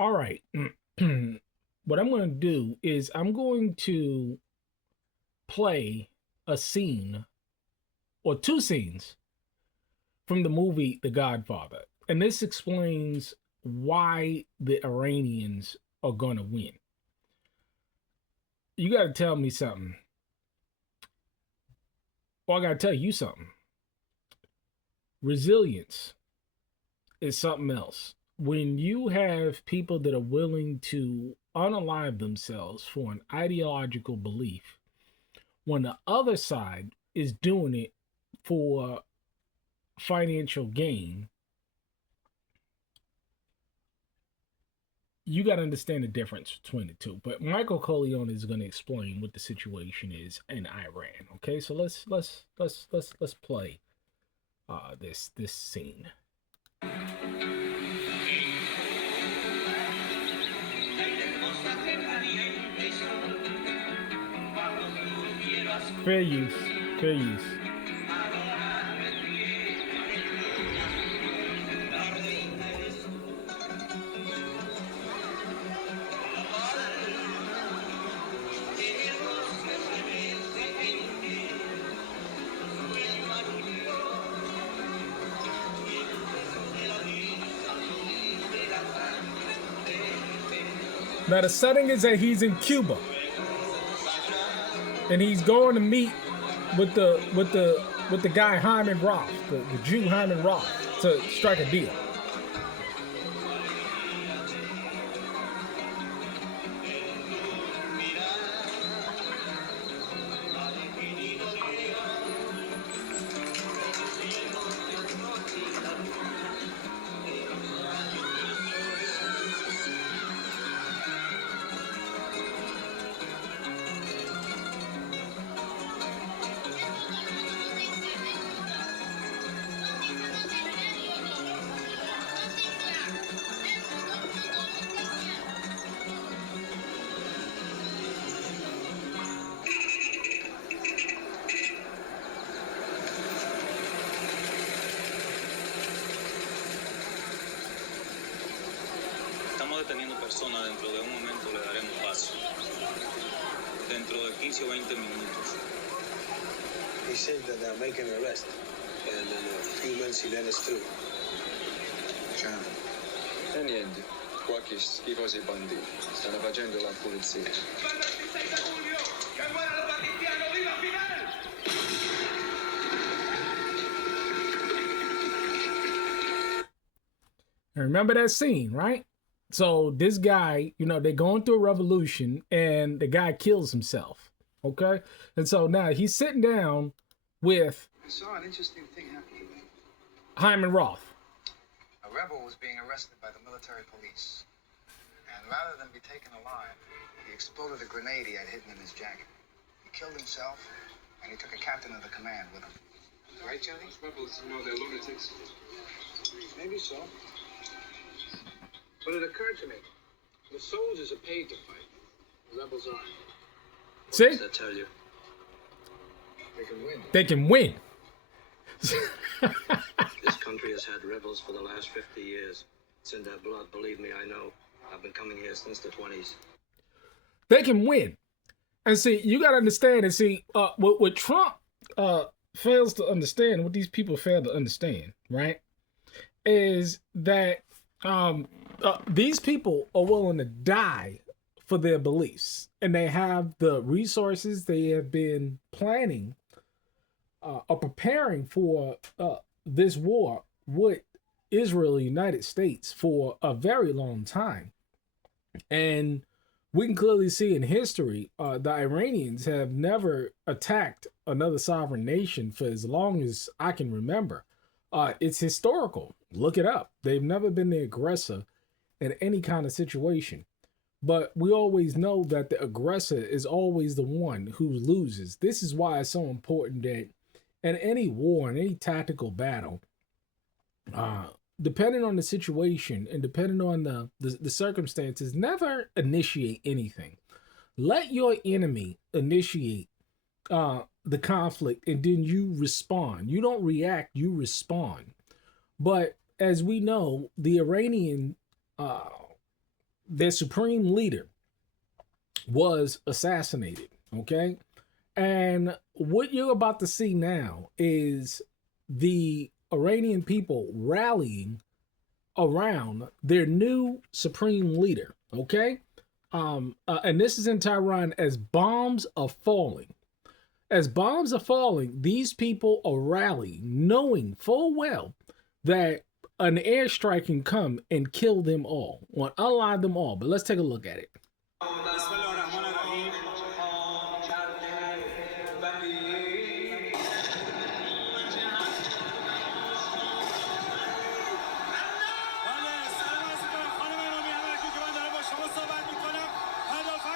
All right. What I'm going to do is I'm going to play a scene or two scenes from the movie The Godfather. And this explains why the Iranians are going to win. You got to tell me something. Well, I got to tell you something. Resilience is something else. When you have people that are willing to unalive themselves for an ideological belief, when the other side is doing it for financial gain, you got to understand the difference between the two. But Michael Corleone is going to explain what the situation is in Iran. Okay, so let's play this scene. Fair use, fair use. Now the setting is that he's in Cuba, and he's going to meet with the guy Hyman Roth, the Jew Hyman Roth, to strike a deal. Estamos deteniendo personas. Dentro de un momento le daremos paso. Dentro de 15 o 20 minutos. He said that they're making an arrest. And in a few months he let us through. Jiang. E niente, qualche schifosi banditi. Stanno facendo la pulizia. And remember that scene, right? So this guy, they're going through a revolution and the guy kills himself. Okay? And so now he's sitting down with I saw an interesting thing happen today. Hyman Roth. A rebel was being arrested by the military police. And rather than be taken alive, he exploded a grenade he had hidden in his jacket. He killed himself, and he took a captain of the command with him. Right, Johnny? Those rebels, they're lunatics. Maybe so. But it occurred to me, the soldiers are paid to fight. The rebels aren't. See? What does that tell you? They can win. They can win. This country has had rebels for the last 50 years. It's in their blood, believe me, I know. I've been coming here since the 20s. They can win. And see, you got to understand, and see, what Trump fails to understand, what these people fail to understand, right, is that these people are willing to die for their beliefs, and they have the resources. They have been planning or preparing for this war with Israel and the United States for a very long time. And we can clearly see in history, the Iranians have never attacked another sovereign nation for as long as I can remember. It's historical. Look it up. They've never been the aggressor in any kind of situation. But we always know that the aggressor is always the one who loses. This is why it's so important that in any war, in any tactical battle, depending on the situation and depending on the circumstances, never initiate anything. Let your enemy initiate the conflict, and then you respond. You don't react, you respond. But as we know, the Iranian their supreme leader was assassinated. Okay. And what you're about to see now is the Iranian people rallying around their new supreme leader. Okay. And this is in Tehran as bombs are falling. As bombs are falling, these people are rallying, knowing full well that an airstrike can come and kill them all, or unalive them all. But let's take a look at it.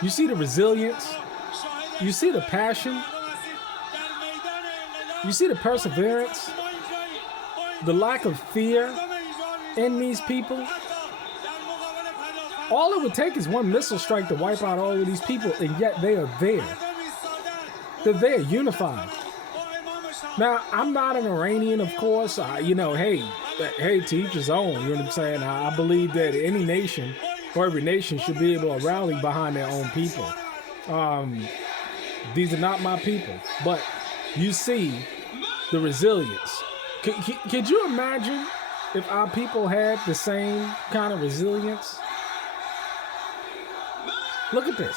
You see the resilience, you see the passion, you see the perseverance, the lack of fear in these people. All it would take is one missile strike to wipe out all of these people, and yet they are there. They're there, unified. Now, I'm not an Iranian, of course. Hey, to each his own. You know what I'm saying? I believe that any nation, or every nation, should be able to rally behind their own people. These are not my people, but you see the resilience. Could you imagine if our people had the same kind of resilience? Look at this.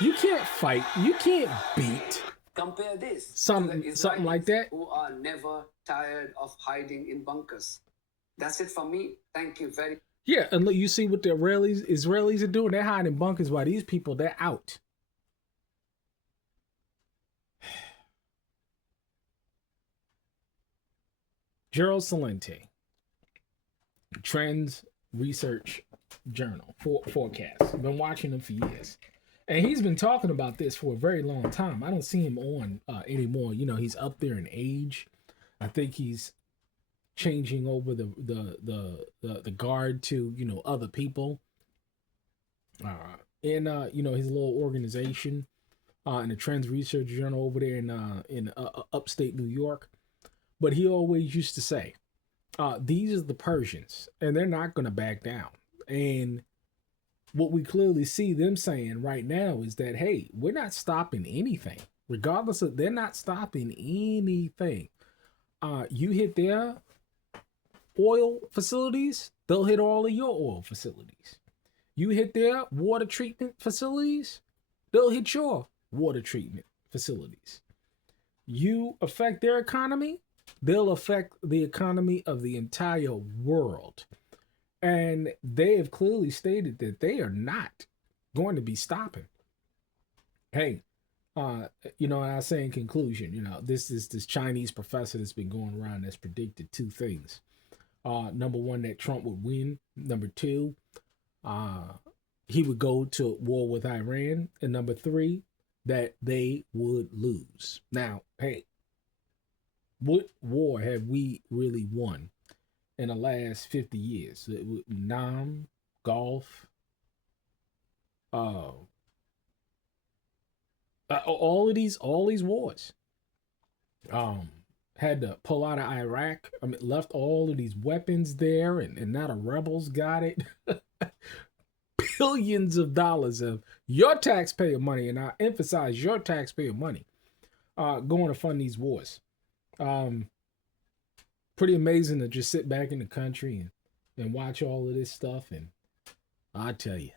You can't fight. You can't beat. Compare this something like that. Who are never tired of hiding in bunkers. That's it from me. Thank you very much. Yeah, and look, you see what the Israelis are doing. They're hiding in bunkers while these people, they're out. Gerald Celente, Trends Research Journal, forecast. Been watching him for years. And he's been talking about this for a very long time. I don't see him on anymore. You know, he's up there in age. I think he's changing over the guard to, you know, other people. His little organization in the Trends Research Journal over there in upstate New York. But he always used to say, these are the Persians, and they're not going to back down. And what we clearly see them saying right now is that, hey, we're not stopping anything. Regardless of, they're not stopping anything. You hit their oil facilities, they'll hit all of your oil facilities. You hit their water treatment facilities, they'll hit your water treatment facilities. You affect their economy, they'll affect the economy of the entire world. And they have clearly stated that they are not going to be stopping. Hey, and I say in conclusion, this Chinese professor that's been going around that's predicted two things. Number one, that Trump would win. Number two, he would go to war with Iran. And number three, that they would lose. Now, hey, what war have we really won in the last 50 years? Nam, Gulf, all these wars. Had to pull out of Iraq. I mean, left all of these weapons there, and now the rebels got it. Billions of dollars of your taxpayer money, and I emphasize your taxpayer money, going to fund these wars. Pretty amazing to just sit back in the country and watch all of this stuff. And I tell you,